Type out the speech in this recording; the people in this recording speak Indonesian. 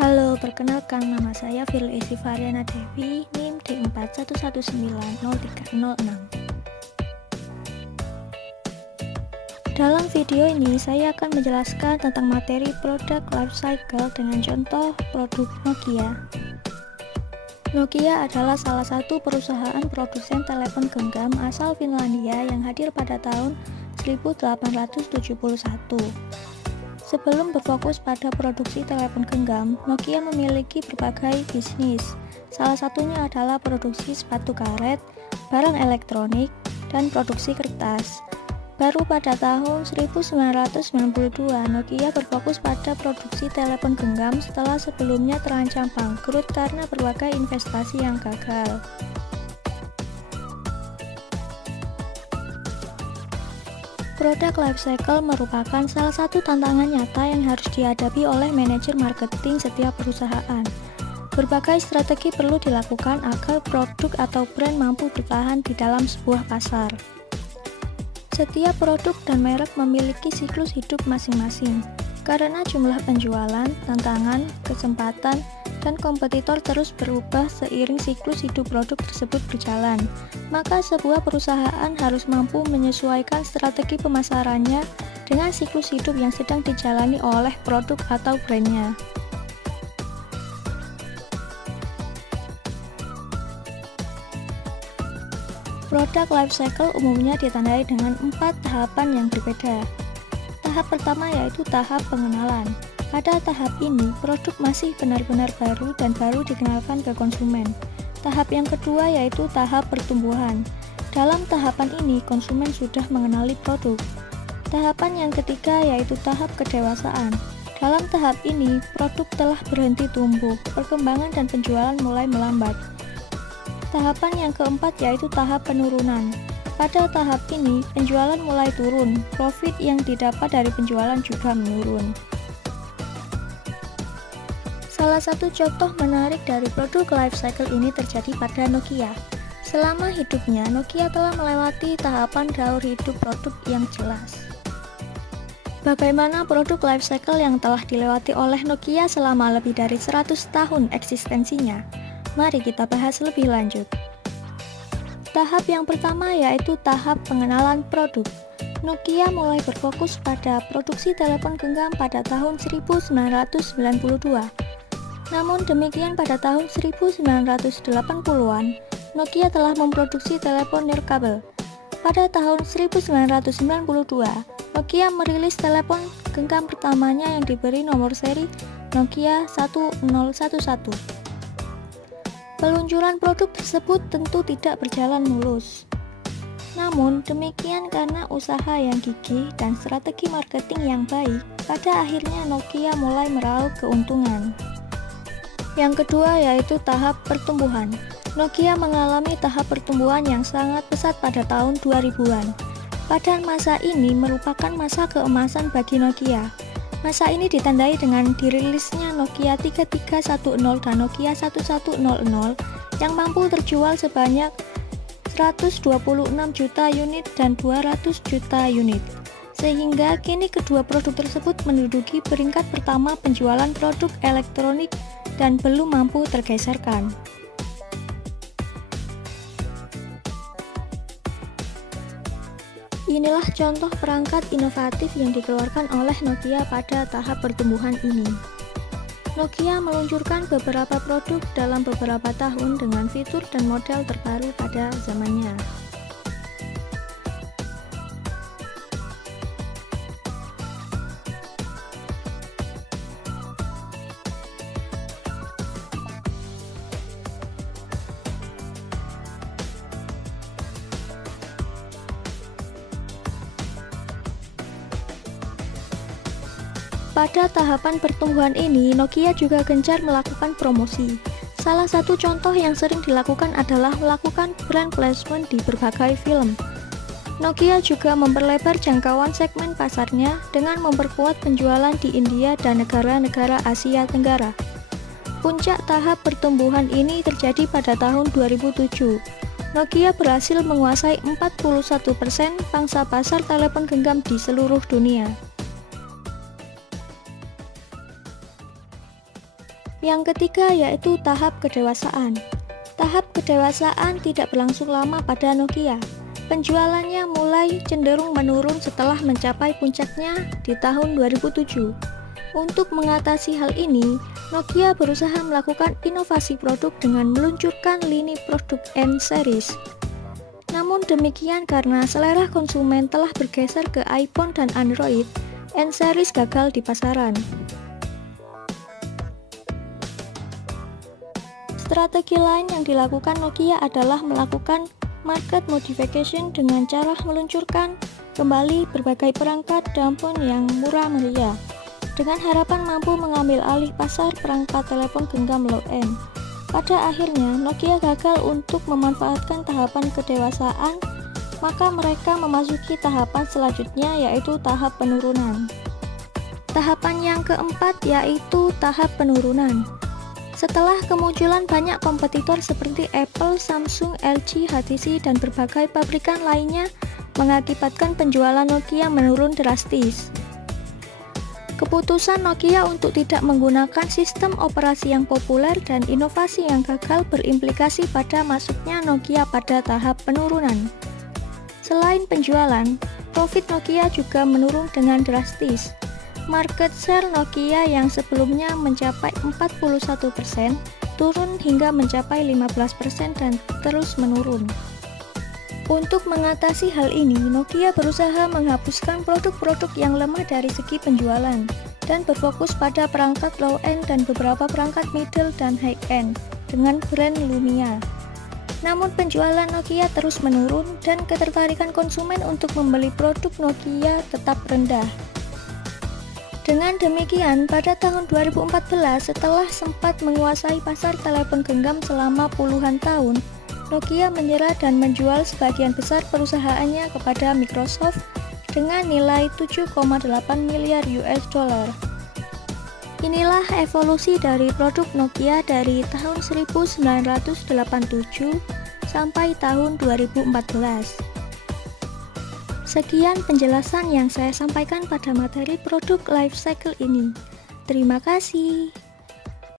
Halo, perkenalkan nama saya Firly Variana Dewi, NIM D41190306. Dalam video ini, saya akan menjelaskan tentang materi produk life cycle dengan contoh produk Nokia. Nokia adalah salah satu perusahaan produsen telepon genggam asal Finlandia yang hadir pada tahun 1871. Sebelum berfokus pada produksi telepon genggam, Nokia memiliki berbagai bisnis. Salah satunya adalah produksi sepatu karet, barang elektronik, dan produksi kertas. Baru pada tahun 1992, Nokia berfokus pada produksi telepon genggam setelah sebelumnya terancam bangkrut karena berbagai investasi yang gagal. Produk lifecycle merupakan salah satu tantangan nyata yang harus dihadapi oleh manajer marketing setiap perusahaan. Berbagai strategi perlu dilakukan agar produk atau brand mampu bertahan di dalam sebuah pasar. Setiap produk dan merek memiliki siklus hidup masing-masing. Karena jumlah penjualan, tantangan, kesempatan, dan kompetitor terus berubah seiring siklus hidup produk tersebut berjalan, maka sebuah perusahaan harus mampu menyesuaikan strategi pemasarannya dengan siklus hidup yang sedang dijalani oleh produk atau brandnya. Produk life cycle umumnya ditandai dengan 4 tahapan yang berbeda. Tahap pertama yaitu tahap pengenalan. Pada tahap ini, produk masih benar-benar baru dan baru dikenalkan ke konsumen. Tahap yang kedua yaitu tahap pertumbuhan. Dalam tahapan ini, konsumen sudah mengenali produk. Tahapan yang ketiga yaitu tahap kedewasaan. Dalam tahap ini, produk telah berhenti tumbuh, perkembangan dan penjualan mulai melambat. Tahapan yang keempat yaitu tahap penurunan. Pada tahap ini, penjualan mulai turun, profit yang didapat dari penjualan juga menurun. Salah satu contoh menarik dari produk life cycle ini terjadi pada Nokia. Selama hidupnya, Nokia telah melewati tahapan daur hidup produk yang jelas. Bagaimana produk life cycle yang telah dilewati oleh Nokia selama lebih dari 100 tahun eksistensinya? Mari kita bahas lebih lanjut. Tahap yang pertama yaitu tahap pengenalan produk. Nokia mulai berfokus pada produksi telepon genggam pada tahun 1992. Namun demikian pada tahun 1980-an, Nokia telah memproduksi telepon nirkabel. Pada tahun 1992, Nokia merilis telepon genggam pertamanya yang diberi nomor seri Nokia 1011. Peluncuran produk tersebut tentu tidak berjalan mulus. Namun demikian karena usaha yang gigih dan strategi marketing yang baik, pada akhirnya Nokia mulai meraup keuntungan. Yang kedua yaitu tahap pertumbuhan. Nokia mengalami tahap pertumbuhan yang sangat pesat pada tahun 2000-an. Pada masa ini merupakan masa keemasan bagi Nokia. Masa ini ditandai dengan dirilisnya Nokia 3310 dan Nokia 1100 yang mampu terjual sebanyak 126 juta unit dan 200 juta unit. Sehingga kini kedua produk tersebut menduduki peringkat pertama penjualan produk elektronik dan belum mampu tergeserkan. Inilah contoh perangkat inovatif yang dikeluarkan oleh Nokia pada tahap pertumbuhan ini. Nokia meluncurkan beberapa produk dalam beberapa tahun dengan fitur dan model terbaru pada zamannya. Pada tahapan pertumbuhan ini, Nokia juga gencar melakukan promosi. Salah satu contoh yang sering dilakukan adalah melakukan brand placement di berbagai film. Nokia juga memperlebar jangkauan segmen pasarnya dengan memperkuat penjualan di India dan negara-negara Asia Tenggara. Puncak tahap pertumbuhan ini terjadi pada tahun 2007. Nokia berhasil menguasai 41% pangsa pasar telepon genggam di seluruh dunia. Yang ketiga yaitu tahap kedewasaan. Tahap kedewasaan tidak berlangsung lama pada Nokia. Penjualannya mulai cenderung menurun setelah mencapai puncaknya di tahun 2007. Untuk mengatasi hal ini, Nokia berusaha melakukan inovasi produk dengan meluncurkan lini produk N series. Namun demikian, karena selera konsumen telah bergeser ke iPhone dan Android, N series gagal di pasaran. Strategi lain yang dilakukan Nokia adalah melakukan market modification dengan cara meluncurkan kembali berbagai perangkat telepon yang murah meriah, dengan harapan mampu mengambil alih pasar perangkat telepon genggam low-end. Pada akhirnya, Nokia gagal untuk memanfaatkan tahapan kedewasaan, maka mereka memasuki tahapan selanjutnya yaitu tahap penurunan. Tahapan yang keempat yaitu tahap penurunan. Setelah kemunculan banyak kompetitor seperti Apple, Samsung, LG, HTC, dan berbagai pabrikan lainnya mengakibatkan penjualan Nokia menurun drastis. Keputusan Nokia untuk tidak menggunakan sistem operasi yang populer dan inovasi yang gagal berimplikasi pada masuknya Nokia pada tahap penurunan. Selain penjualan, profit Nokia juga menurun dengan drastis. Market share Nokia yang sebelumnya mencapai 41% turun hingga mencapai 15% dan terus menurun. Untuk mengatasi hal ini, Nokia berusaha menghapuskan produk-produk yang lemah dari segi penjualan dan berfokus pada perangkat low-end dan beberapa perangkat middle dan high-end dengan brand Lumia. Namun penjualan Nokia terus menurun dan ketertarikan konsumen untuk membeli produk Nokia tetap rendah. Dengan demikian, pada tahun 2014 setelah sempat menguasai pasar telepon genggam selama puluhan tahun, Nokia menyerah dan menjual sebagian besar perusahaannya kepada Microsoft dengan nilai 7,8 miliar US dollar. Inilah evolusi dari produk Nokia dari tahun 1987 sampai tahun 2014. Sekian penjelasan yang saya sampaikan pada materi produk life cycle ini. Terima kasih.